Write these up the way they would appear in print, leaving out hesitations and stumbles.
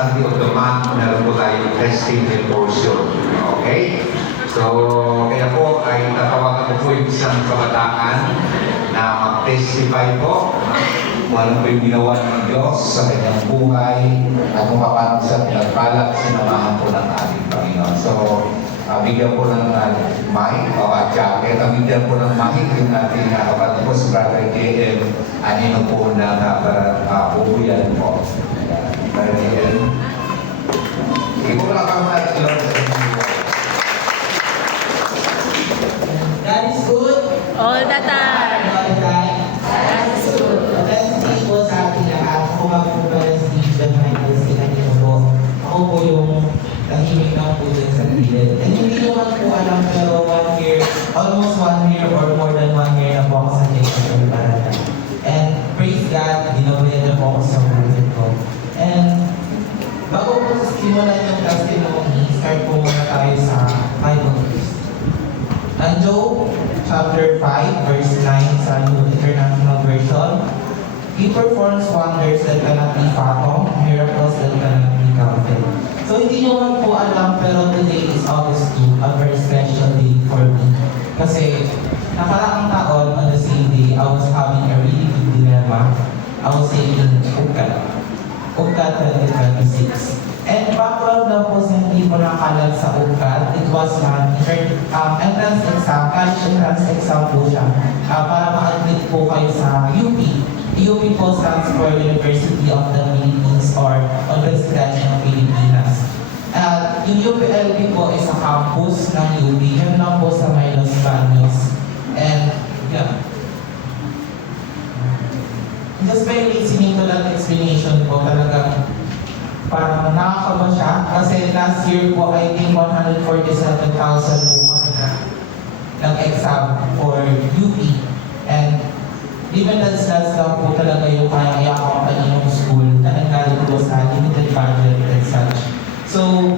sa the month, meron po tayong testing portion. Okay? So, kaya po ay tatawagan ko po yung isang kabataan na mag-testify po kung ano po yung ginawa ng Diyos sa kanyang buhay at kung paano siya pinagpalak, sinamahan po ng ating Panginoon. So, bigyan po ng mic o jacket, bigyan po ng mic yung ating kapatid po si Brother JM, anino po na bubuyan po. Brother JM. Hindi po lang kami at Lord sa inyo. God is good. All the time. All the time. God is good. Blessing po sa ating lahat. Ako nga po pala si John Michael Silanino. Ako po yung tahimik ng po dyan sa gilid. And hindi naman po alam pero 1 year, almost 1 year or more than 1 year na po ako sa Jason Barata. And praise God, dinabayan na po ako sa buhay ko. And bago po simulan yung testimony, start po muna tayo sa Bible verse. And Job chapter 5 verse 9 sa New International Version, He performs wonders that cannot be fathomed, miracles that cannot be counted. So hindi nyo man po alam pero today is August 2, a very special day for me. Kasi nakaraang taon on the same day, I was having a really big dilemma. I was saying, UGCAT 2026. And background lang po sa hindi po nakalag sa UGCAT, it was an entrance exam, college entrance exam po siya para ma-admit po kayo sa UP. UP po stands for University of the Philippines or Universidad ng Pilipinas. At yung UPLB po is a campus ng UP, yun lang po sa may Los Baños. And yeah. Just by listening to that explanation po, talagang parang nakakaba siya. Kasi last year po, I think 147,000 po kami na nag-exam for UP. And even that's lang po talaga yung kaya ko ang kaninong school na nanggaling po sa limited budget and such. So,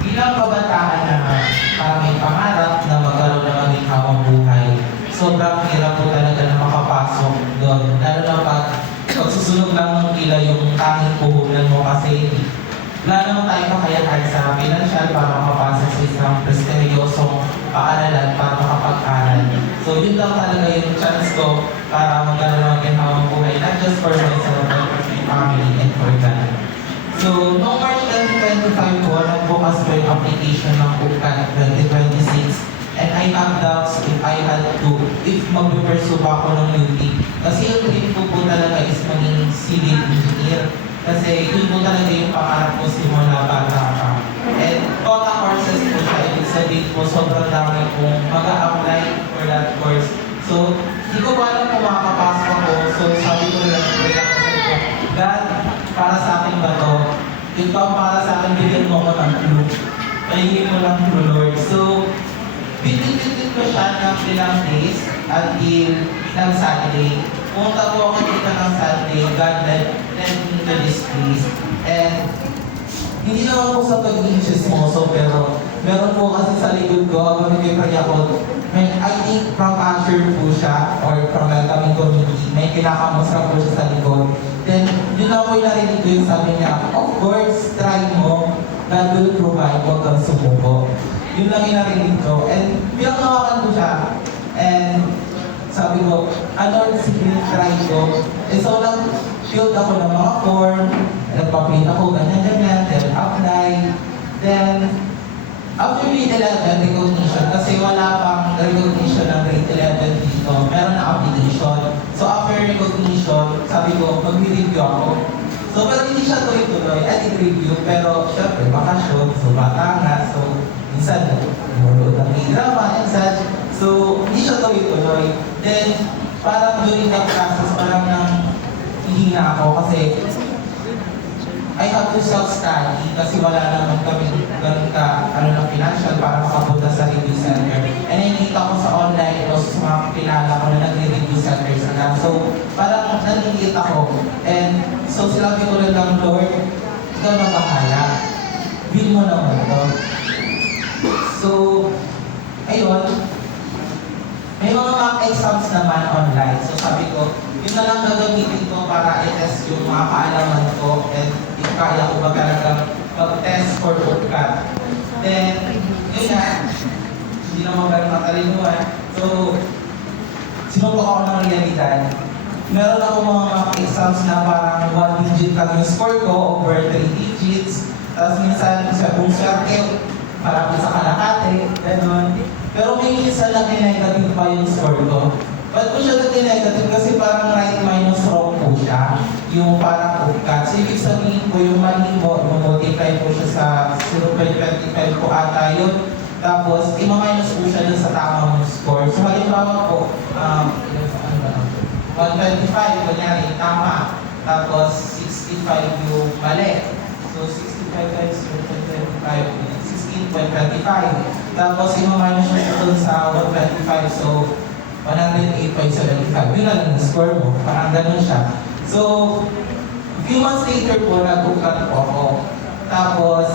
bilang kabataan na parang may pangarap na magkaroon ng maging buhay, sobrang hirap po talaga na makapasok doon. Lalo na pag susunog lang ng pila yung tanging puhunan mo kasi wala naman tayong kakayahan sa financial para makapasok sa isang prestigyosong paaralan para makapag-aral. So yun lang talaga yung chance ko para magkaroon ng magandang buhay, not just for myself, but for my family and for God. So, noong March 2025 po, nagbukas po yung application ng UGCAT 2026. And I have doubts if I had to, if mag-pursue ba ako ng UP. Kasi yung dream ko po talaga is maging civil engineer. Kasi yun po talaga yung pangarap ko simula bata pa. And quota courses po siya, ibig sabihin po sobrang dami kong mag-a-apply for that course. So, hindi ko pa alam kung makakapasok ako. So, sabi ko lang, pray ako sa ito, God, para sa akin ba to? Ito para sa akin, bigyan mo ko ng clue. Pahingin mo lang clue, Lord. So, bitin ko siya ng ilang days until ng Saturday. Pumunta po ako dito ng Saturday, God led me to this place. And hindi naman po sa pag-i-chismoso, pero meron po kasi sa likod ko, habang nag-pray ako, I think from Asher po siya, or from Welcoming Community, may kinakamusta po siya sa likod. Then, yun lang po yung narinig ko yung sabi niya, of course, try mo, God will provide, huwag kang sumuko. Yun lang yung narinig ko. And pinakawakan ko siya. And sabi ko, Lord, sige, try ko. And so lang, filled ako ng mga form, nagpa-print ako, ganyan-ganyan, then apply. Then, after grade 11, recognition, kasi wala pang recognition ng grade 11 dito, meron na application. So after recognition, sabi ko, mag-review ako. So, pero hindi siya tuloy-tuloy, I did review, pero syempre, bakasyon, so bata nga, so minsan, nanonood ng drama and such. So, hindi siya tuloy-tuloy. Then, parang during that process, parang nang hihina ako kasi I have to self-study kasi wala naman kami ganun ka, ng financial para makapunta sa review center. And nakikita ko sa online, sa mga kilala ko na nagre-review center sila. So, parang naliliit ako. And so, sinabi ko rin lang, Lord, ikaw na bahala. Bill mo naman ito. So, ayun. May mga mock exams naman online. So, sabi ko, yun na lang gagamitin ko para i-test yung mga kaalaman ko and ba talaga mag-test for UCAT. Then, yun nga, hindi naman ganun matalinuan. So, sinubok ako ng realidad. Meron ako mga exams na parang 1 digit lang yung score ko over 3 digits. Tapos minsan, kung swerte, marami sa kalahati, gano'n. Pero may minsan na negative pa yung score ko. Ba't ko siya naging negative? Kasi parang right minus wrong po siya. Yung parang UCAT. So, ibig sabihin po, yung mali mo, multiply po siya sa 0.25 po ata yun. Tapos, ima-minus po siya dun sa tamang score. So, halimbawa po, 125, kunyari, tama. Tapos, 65 yung mali. So, 65 times 125, 16.25. Tapos, ima-minus siya dun sa 125. So, 108.75. Yun na lang yung score mo. Parang ganun siya. So, few months later po, nag-UCAT po ako. Tapos,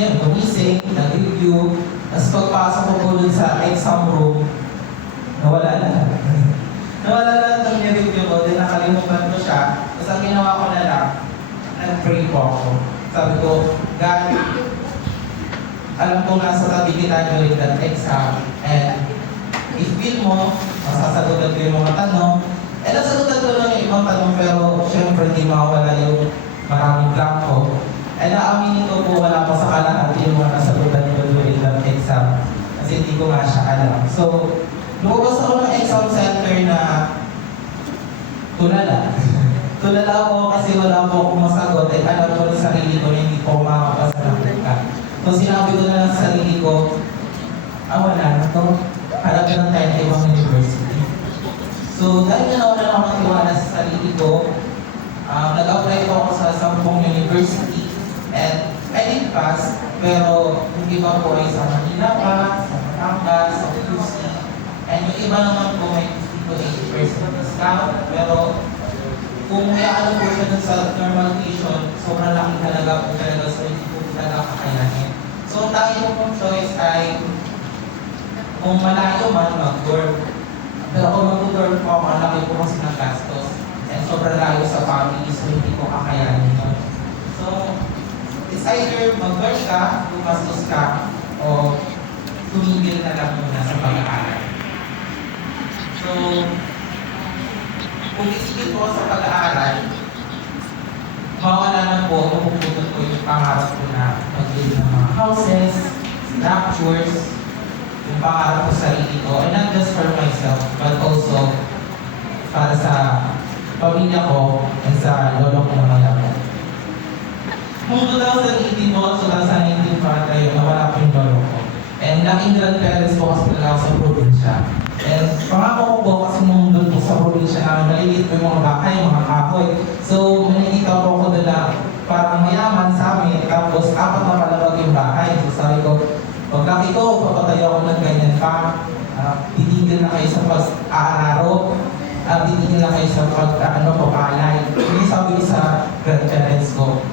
yan, gumising, nag-review. Tapos pagpasok ko po dun sa exam room, nawala na. Nawala na itong nireview ko, din nakalimutan ko siya. Tapos ang ginawa ko na lang, nag-pray po ako. Sabi ko, God, alam ko nasa tabi kita during that exam. And if feel mo, masasagutan ko yung mga tanong. Nasagutan ko lang yung ibang tanong, pero syempre hindi mawala yung maraming blanco. Naaminin ko po wala pa sa kalahati yung mga nasagutan ko during that exam. Kasi hindi ko nga siya alam. So, lumabas ako ng exam center na tulala. Tulala ako kasi wala po akong masagot. Alam ko sa sarili ko na hindi po makakapasa ng UCAT. So, sinabi ko na lang sa sarili ko, wala na to. Harap na tayo ng ibang university. So, dahil na wala na ako natiwala sa sarili ko, nag-apply ko ako sa 10 university and I did pass, pero yung iba po ay sa Manila pa, sa Batangas, sa UC, and yung iba naman po may 50 to 80% discount, pero kung may ano po siya dun sa normal tuition, sobrang laki talaga po talaga, so hindi po talaga kakayanin. So, ang tanging po pong choice ay kung malayo man, mag-work. Pero kung mag-work po ako, ang laki po kasi ng gastos. And sobrang layo sa family, so hindi ko kakayanin yun. So, it's either mag-work ka, gumastos ka, o tumigil na lang muna sa pag-aaral. So, kung isigil po sa pag-aaral, mawala na po, mapuputol ko yung pangarap ko na mag-build ng mga houses, structures, yung pangarap ko sa sarili ko, and not just for myself, but also para sa pamilya ko and sa lolo ko na malaki. Noong 2018 po, 2019 pa tayo, nawala po yung lolo ko. And laking grandparents po kasi talaga ako sa probinsya. And pangako ko po kasi nung doon po sa probinsya namin, maliliit po yung mga bahay, mga kahoy. So, nakikita po ako doon na parang mayaman sa amin, tapos 4 na palabag yung bahay. So, sabi ko, pag laki ko, papatay ako ng ganyan pa. Titigil na kayo sa pag-aararo. Titigil na kayo sa pag-papalay. Hindi sabi sa grandparents ko.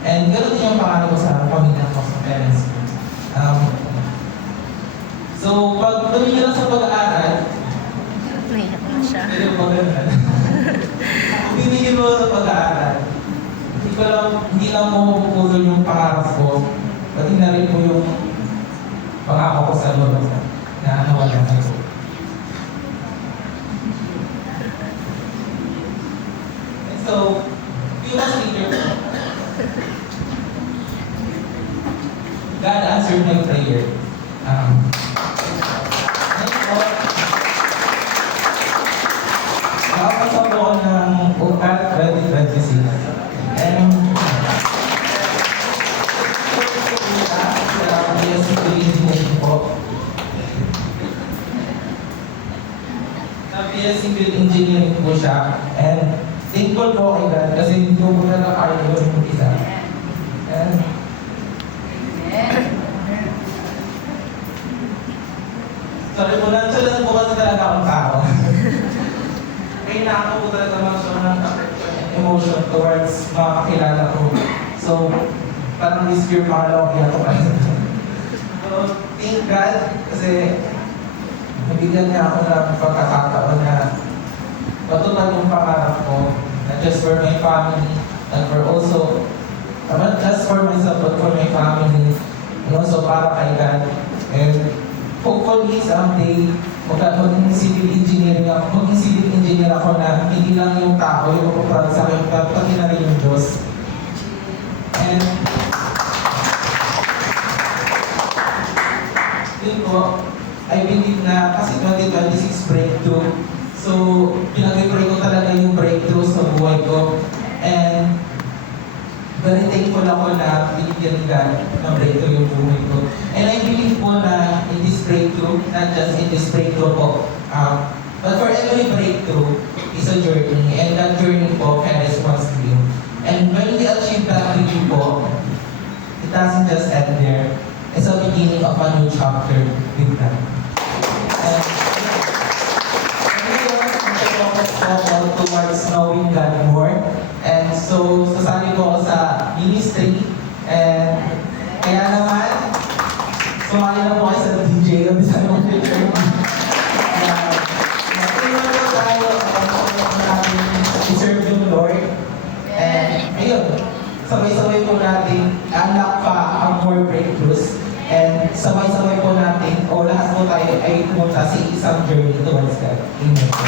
And ganoon din yung pangalan ko sa pamilya ko, sa parents ko. So, pag tumigil na sa pag-aaral, Naiyak na siya. pero pag kung tinigil mo sa pag-aaral, hindi lang mo mapupulol yung pangarap ko, pati na rin po yung pangako ko sa lolo ko na nawala na ito. And so, few months later, God answered my prayer. Nakapasa po ako ng UCAT 2026. And sa BSc Engineering po. Sa BSc Engineering po siya. And thankful po kay God kasi hindi ko po na kaya yung isa. And sorry po, nandiyan po kasi talaga akong tao. Kaya na ako po talaga mag-show ng affection and emotion towards mga kakilala ko. So, parang this year pangalawa kaya ako. So, thank God kasi nabigyan niya ako ng pagkakataon na matupad yung pangarap ko, not just for my family, but for also naman para kay God. And hopefully someday, maging civil engineer ako na hindi lang yung tao yung mapaproud sa akin, pati na rin yung Diyos. And yun po, I believe na kasi 2026 breakthrough. So, pinag-pray ko talaga yung breakthrough sa buhay ko. And very thankful ako na binigyan God ng breakthrough yung buhay ko. And I believe po na in this breakthrough, not just in this breakthrough po, but for every breakthrough is a journey. And that journey po carries one's dream. And when we achieve that dream po, it doesn't just end there. It's a beginning of a new chapter with God. And all towards knowing God more. And so, sasali ko ako sa ministry. And kaya naman, sumali na po kayo sa DJ. Kasi sa naman yung church. Matulungan po tayo natin i-serve yung Lord. And ayun, sabay-sabay po natin unlock pa ang more breakthroughs. And sabay-sabay po natin, o lahat po tayo ay pumunta sa isang journey towards God. Amen.